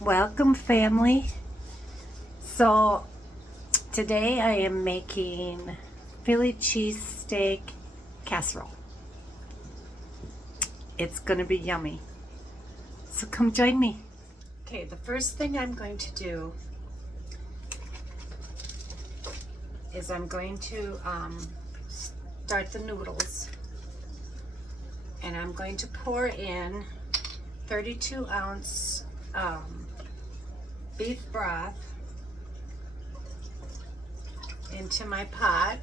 Welcome, family. So today I am making Philly cheesesteak casserole. It's gonna be yummy. So come join me. Okay, the first thing I'm going to do is I'm going to start the noodles, and I'm going to pour in 32-ounce beef broth into my pot.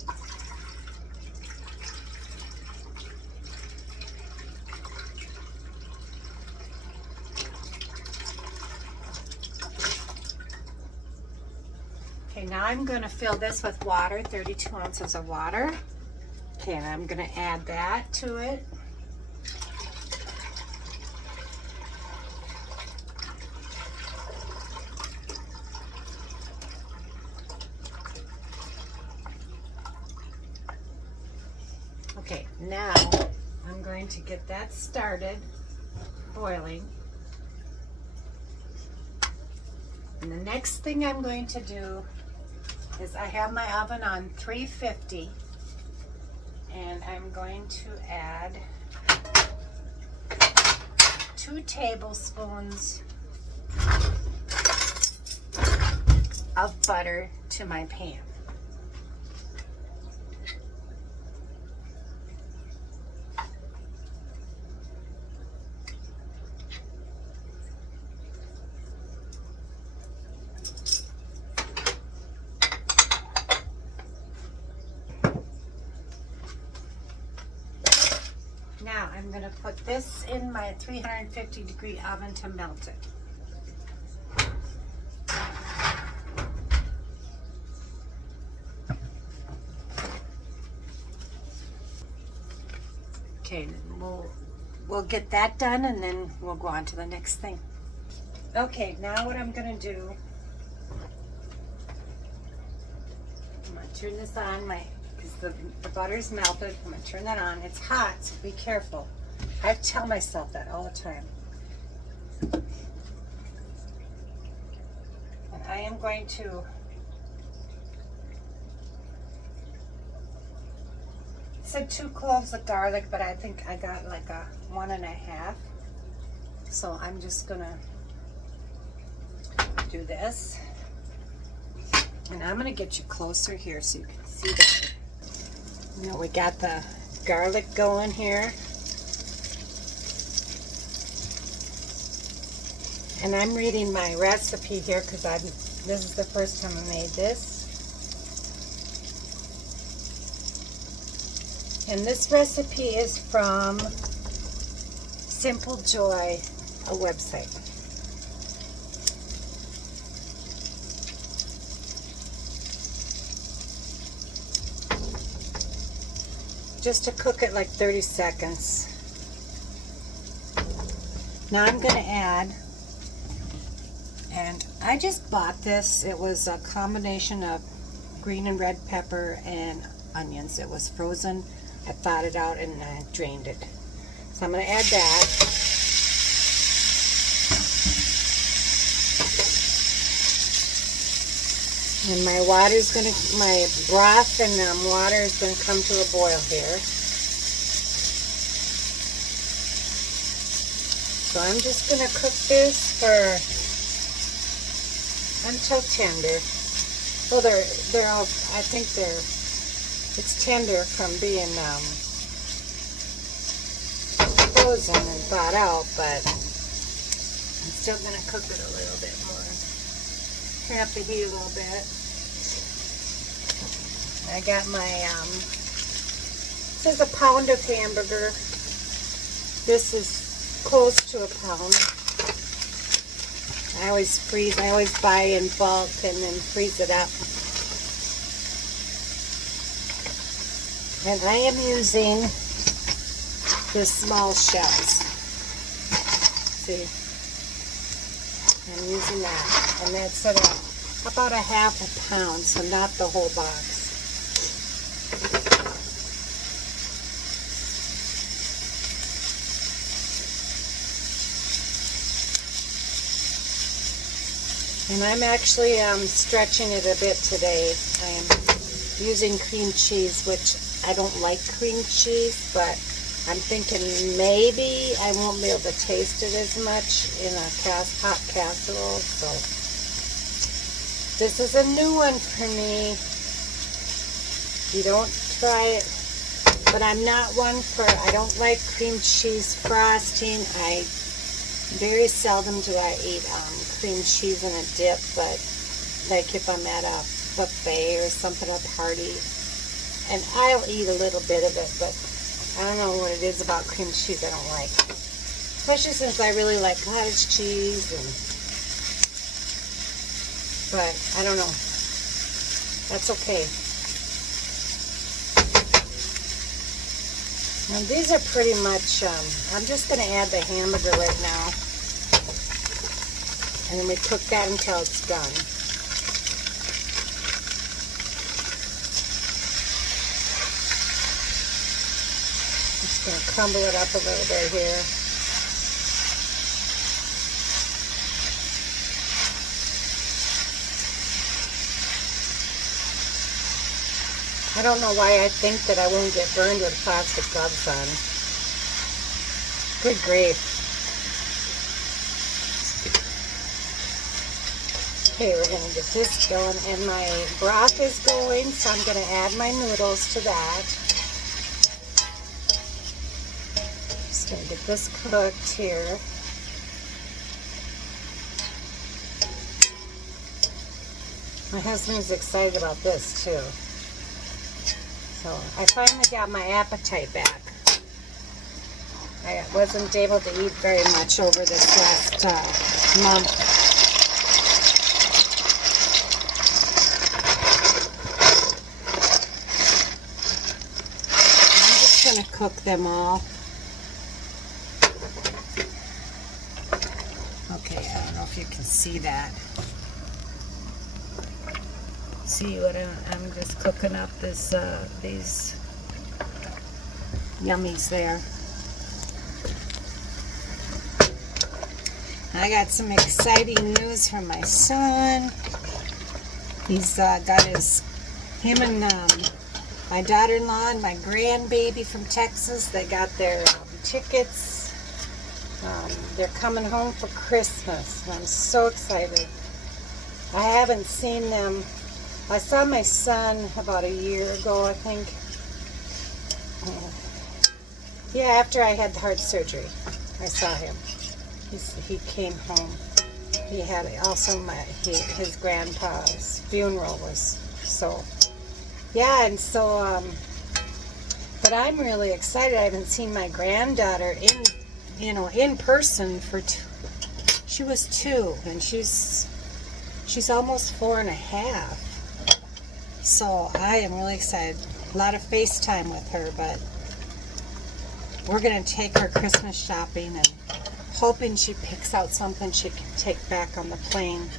Okay, now I'm going to fill this with water, 32 ounces of water. Okay, and I'm going to add that to it. Okay, now I'm going to get that started boiling. And the next thing I'm going to do is I have my oven on 350, and I'm going to add 2 tablespoons of butter to my pan. Now I'm going to put this in my 350-degree oven to melt it. Okay, we'll get that done, and then we'll go on to the next thing. Okay, now what I'm going to do, I'm going to turn this on, because the butter's melted. I'm going to turn that on. It's hot, so be careful. I tell myself that all the time. And I am going to said 2 cloves of garlic, but I think I got like a 1.5. So I'm just gonna do this. And I'm gonna get you closer here so you can see that. Now we got the garlic going here. And I'm reading my recipe here because this is the first time I made this. And this recipe is from Simple Joy, a website. Just to cook it like 30 seconds. Now I'm going to add, and I just bought this. It was a combination of green and red pepper and onions. It was frozen. I thawed it out and I drained it. So I'm going to add that. And my broth and water is going to come to a boil here. So I'm just going to cook this until tender. Well, they're all, I think it's tender from being frozen and thawed out, but I'm still going to cook it a little bit more. Turn up the heat a little bit. I got my, this is a pound of hamburger. This is close to a pound. I always buy in bulk and then freeze it up. And I am using the small shells. See? I'm using that. And that's about a half a pound, so not the whole box. And I'm actually stretching it a bit today. I'm using cream cheese, which I don't like cream cheese, but I'm thinking maybe I won't be able to taste it as much in a hot casserole. So this is a new one for me. You don't try it, but I'm not one for, I don't like cream cheese frosting. Very seldom do I eat cream cheese in a dip, but like if I'm at a buffet or something at hearty, and I'll eat a little bit of it, but I don't know what it is about cream cheese I don't like. Especially since I really like cottage cheese, but I don't know. That's okay. Now these are pretty much, I'm just going to add the hamburger right now. And then we cook that until it's done. Just going to crumble it up a little bit here. I don't know why I think that I won't get burned with plastic gloves on. Good grief. Okay, we're going to get this going, and my broth is going, so I'm going to add my noodles to that. Just going to get this cooked here. My husband's excited about this too. So I finally got my appetite back. I wasn't able to eat very much over this last month. I'm just going to cook them all. Okay, I don't know if you can see that. See what I'm just cooking up this these yummies there. I got some exciting news from my son. He's got him and my daughter-in-law and my grandbaby from Texas. They got their tickets. They're coming home for Christmas, and I'm so excited. I haven't seen them. I saw my son about a year ago, I think. Yeah, after I had the heart surgery, I saw him. He came home. He had also his grandpa's funeral was so. Yeah, and so, but I'm really excited. I haven't seen my granddaughter in person for she was 2, and she's almost 4.5. So I am really excited. A lot of FaceTime with her, but we're going to take her Christmas shopping and hoping she picks out something she can take back on the plane.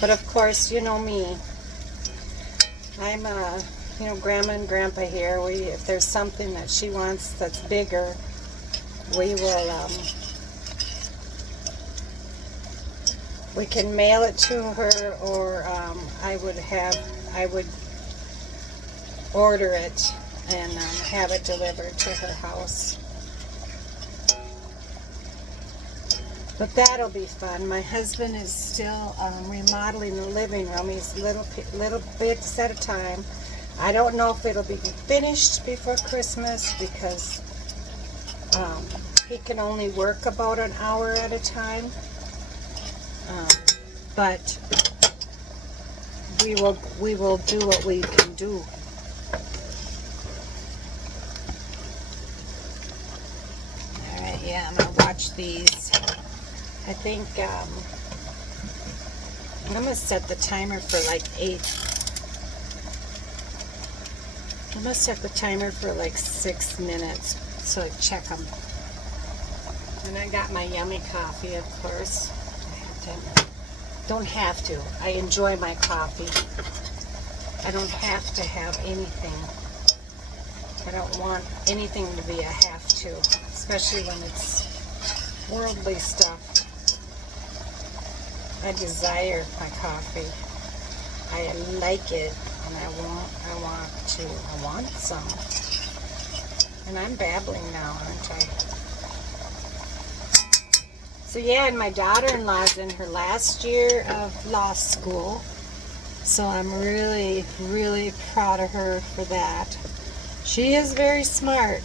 But of course, you know me. I'm, Grandma and Grandpa here. If there's something that she wants that's bigger, we will, we can mail it to her, or I would order it and have it delivered to her house. But that'll be fun. My husband is still remodeling the living room. He's little bits at a time. I don't know if it'll be finished before Christmas because he can only work about an hour at a time. But we will do what we can do. All right, yeah, I'm gonna watch these. I think I'm gonna set the timer for like 8. I'm gonna set the timer for like 6 minutes so I check them. And I got my yummy coffee, of course. Don't have to. I enjoy my coffee. I don't have to have anything. I don't want anything to be a have to, especially when it's worldly stuff. I desire my coffee. I like it, and I want some. And I'm babbling now, aren't I? So yeah, and my daughter-in-law's in her last year of law school. So I'm really, really proud of her for that. She is very smart.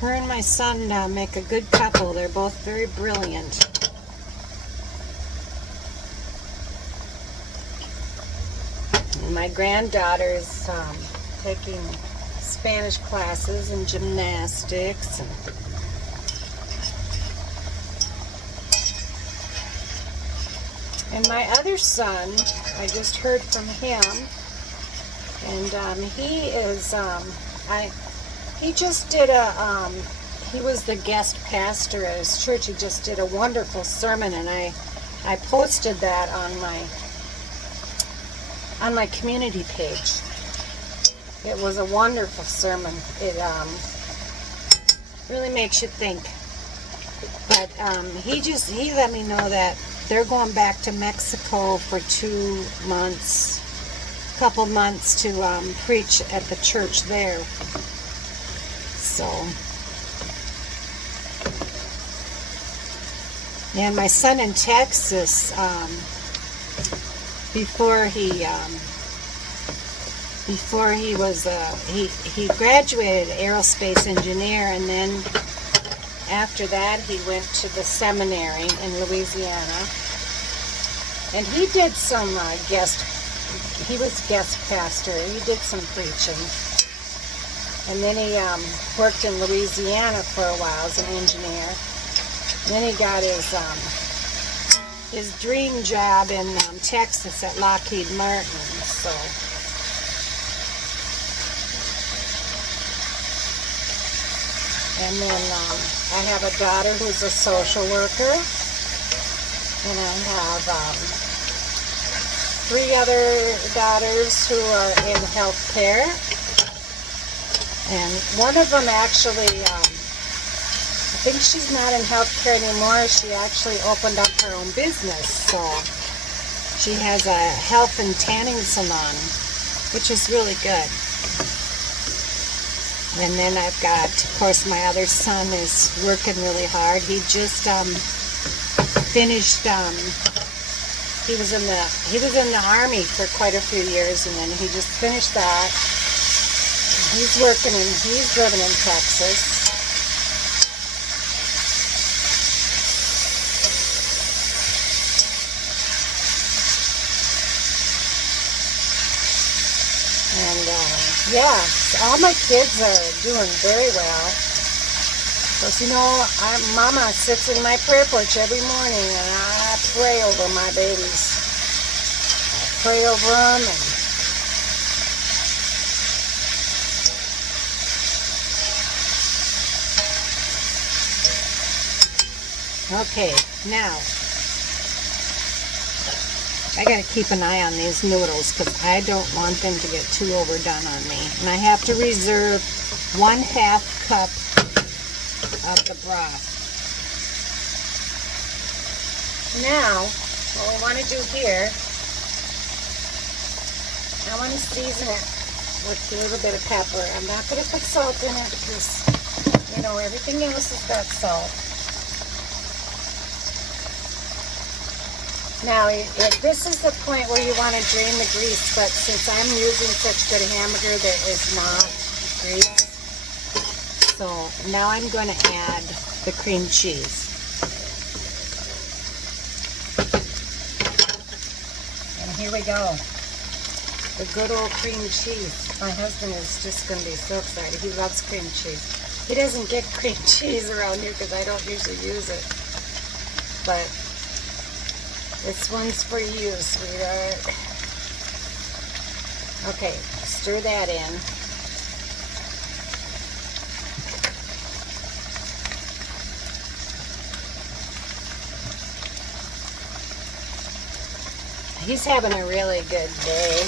Her and my son make a good couple. They're both very brilliant. And my granddaughter is taking Spanish classes and gymnastics. And my other son, I just heard from him, and he is, he just did he was the guest pastor at his church. He just did a wonderful sermon, and I posted that on my community page. It was a wonderful sermon. It really makes you think. But he let me know that they're going back to Mexico for 2 months, couple months to preach at the church there. So, and my son in Texas, before he graduated aerospace engineer, and then after that he went to the seminary in Louisiana, and he did some he was guest pastor. He did some preaching, and then he worked in Louisiana for a while as an engineer. And then he got his dream job in Texas at Lockheed Martin. So. And then I have a daughter who's a social worker, and I have 3 other daughters who are in healthcare, and one of them actually, I think she's not in healthcare anymore. She actually opened up her own business, so she has a health and tanning salon, which is really good. And then I've got, of course, my other son is working really hard. He just finished. He was in the Army for quite a few years, and then he just finished that. He's working and he's living in Texas. And yeah, all my kids are doing very well. Because, you know, Mama sits in my prayer porch every morning, and I pray over my babies. I pray over them. Okay, now I gotta keep an eye on these noodles because I don't want them to get too overdone on me. And I have to reserve 1/2 cup of the broth. Now, what we want to do here, I want to season it with a little bit of pepper. I'm not going to put salt in it because, you know, everything else has got salt. Now, this is the point where you want to drain the grease, but since I'm using such good hamburger, there is not grease. So now I'm going to add the cream cheese. And here we go. The good old cream cheese. My husband is just going to be so excited. He loves cream cheese. He doesn't get cream cheese around here because I don't usually use it. But this one's for you, sweetheart. Okay, stir that in. He's having a really good day.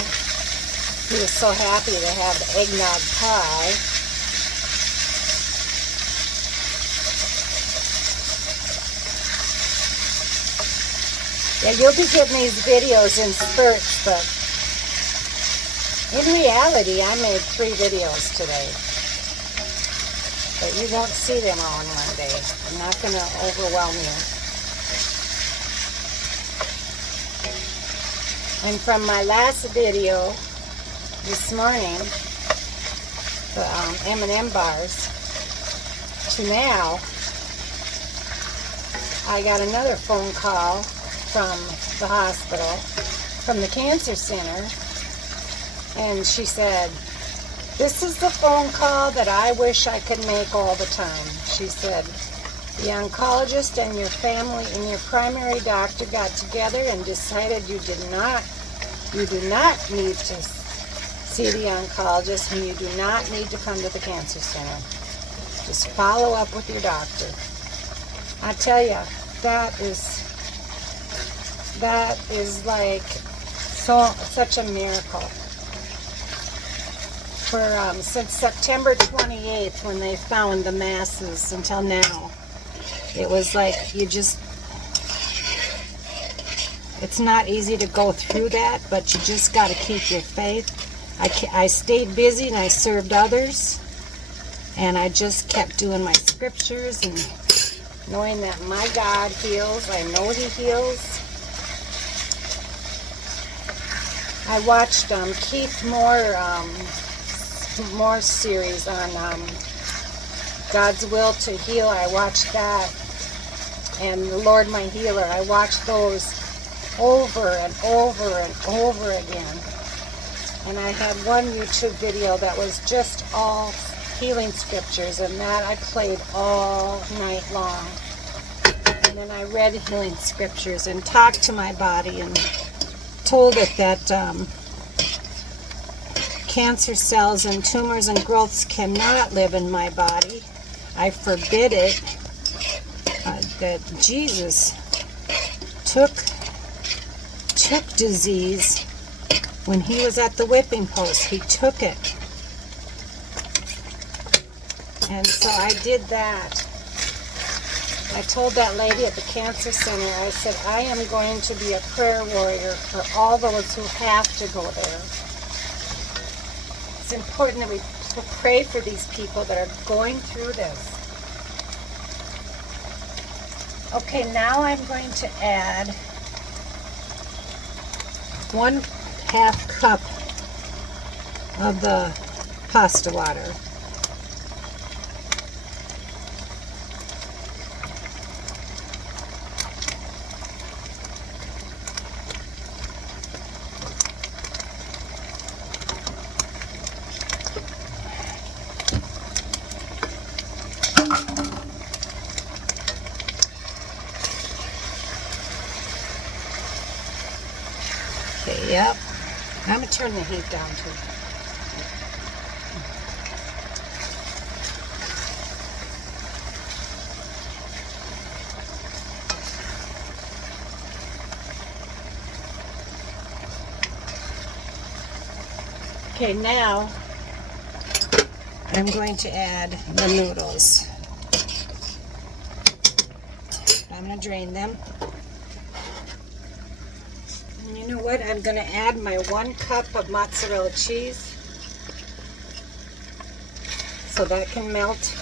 He was so happy to have the eggnog pie. Yeah, you'll be getting these videos in spurts, but in reality, I made 3 videos today. But you won't see them all in one day. I'm not going to overwhelm you. And from my last video this morning, the M&M bars, to now, I got another phone call from the hospital, from the cancer center, and she said, "This is the phone call that I wish I could make all the time." She said, "The oncologist and your family and your primary doctor got together and decided you do not need to see the oncologist, and you do not need to come to the cancer center. Just follow up with your doctor." I tell you, that is like such a miracle. For since September 28th, when they found the masses, until now, it was like it's not easy to go through that, but you just got to keep your faith. I stayed busy and I served others, and I just kept doing my scriptures and knowing that my God heals. I know He heals. I watched Keith Moore's series on God's Will to Heal. I watched that, and The Lord My Healer. I watched those over and over and over again. And I had one YouTube video that was just all healing scriptures, and that I played all night long. And then I read healing scriptures and talked to my body and told it that cancer cells and tumors and growths cannot live in my body. I forbid it. That Jesus took disease when He was at the whipping post. He took it. And so I did that. I told that lady at the cancer center, I said, I am going to be a prayer warrior for all those who have to go there. It's important that we pray for these people that are going through this. Okay, now I'm going to add 1/2 cup of the pasta water. Okay, yep. I'm going to turn the heat down too. Okay, now I'm going to add the noodles. I'm going to drain them. And you know what? I'm going to add my 1 cup of mozzarella cheese so that can melt.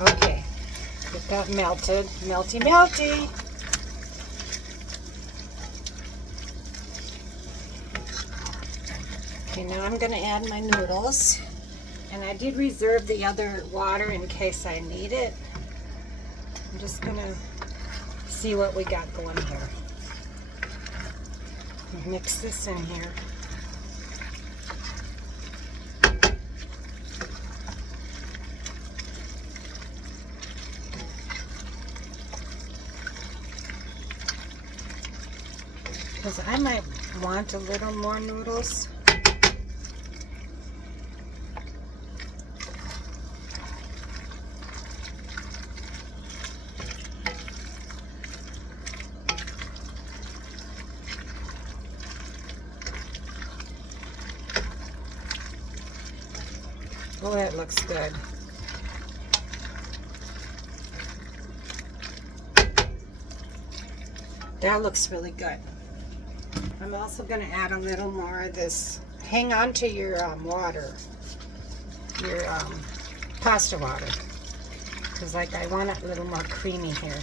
Okay, get that melted. Melty, melty. Okay, now I'm going to add my noodles. And I did reserve the other water in case I need it. I'm just going to see what we got going here. Mix this in here. Because I might want a little more noodles. Oh, that looks good. That looks really good. I'm also going to add a little more of this. Hang on to your water, your pasta water, because like I want it a little more creamy here.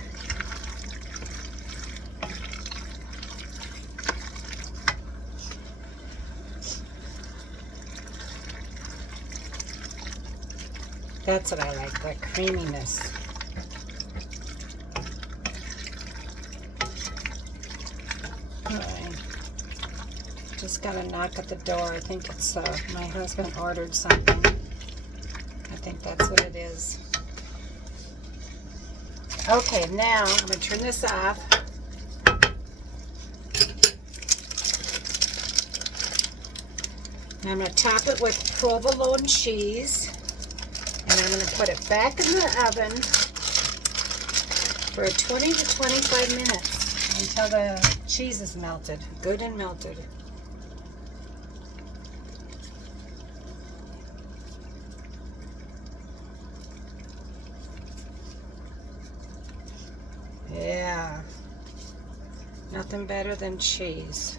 That's what I like, that creaminess. Alright. Just got a knock at the door. I think it's my husband ordered something. I think that's what it is. Okay, now I'm going to turn this off. And I'm going to top it with provolone cheese. And I'm going to put it back in the oven for 20 to 25 minutes until the cheese is melted, good and melted. Yeah, nothing better than cheese.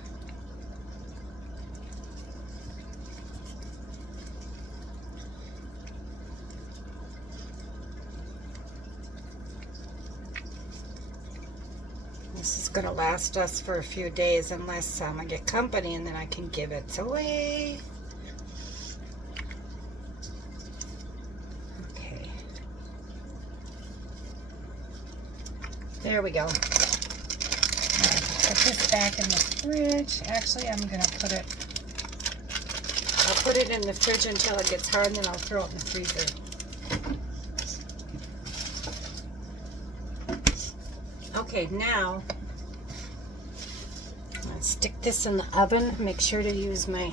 This is going to last us for a few days unless I get company, and then I can give it away. Okay. There we go. Put this back in the fridge. Actually, I'm going to I'll put it in the fridge until it gets hard, and then I'll throw it in the freezer. Okay, now I'm going to stick this in the oven. Make sure to use my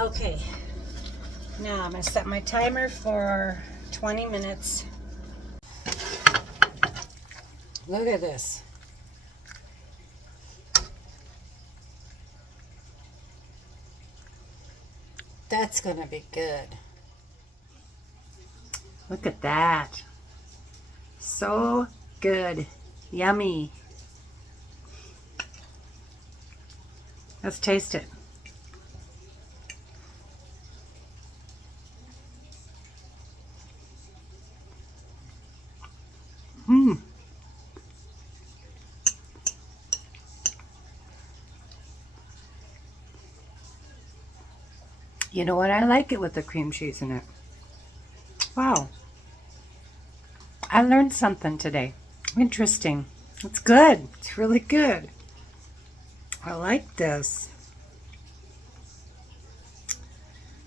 okay. Now I'm going to set my timer for 20 minutes. Look at this. That's going to be good. Look at that. So good. Yummy. Let's taste it. You know what? I like it with the cream cheese in it. Wow. I learned something today. Interesting. It's good. It's really good. I like this.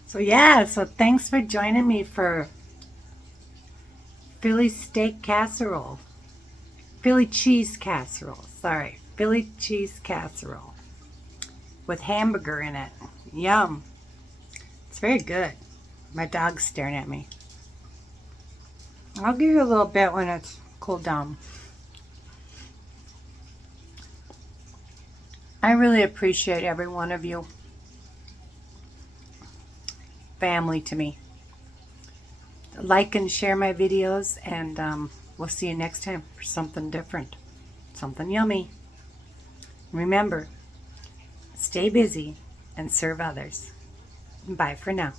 So yeah, so thanks for joining me for Philly steak casserole. Philly cheese casserole. Sorry. Philly cheese casserole. With hamburger in it. Yum. It's very good. My dog's staring at me. I'll give you a little bit when it's cooled down. I really appreciate every one of you. Family to me. Like and share my videos, and we'll see you next time for something different. Something yummy. Remember, stay busy and serve others. Bye for now.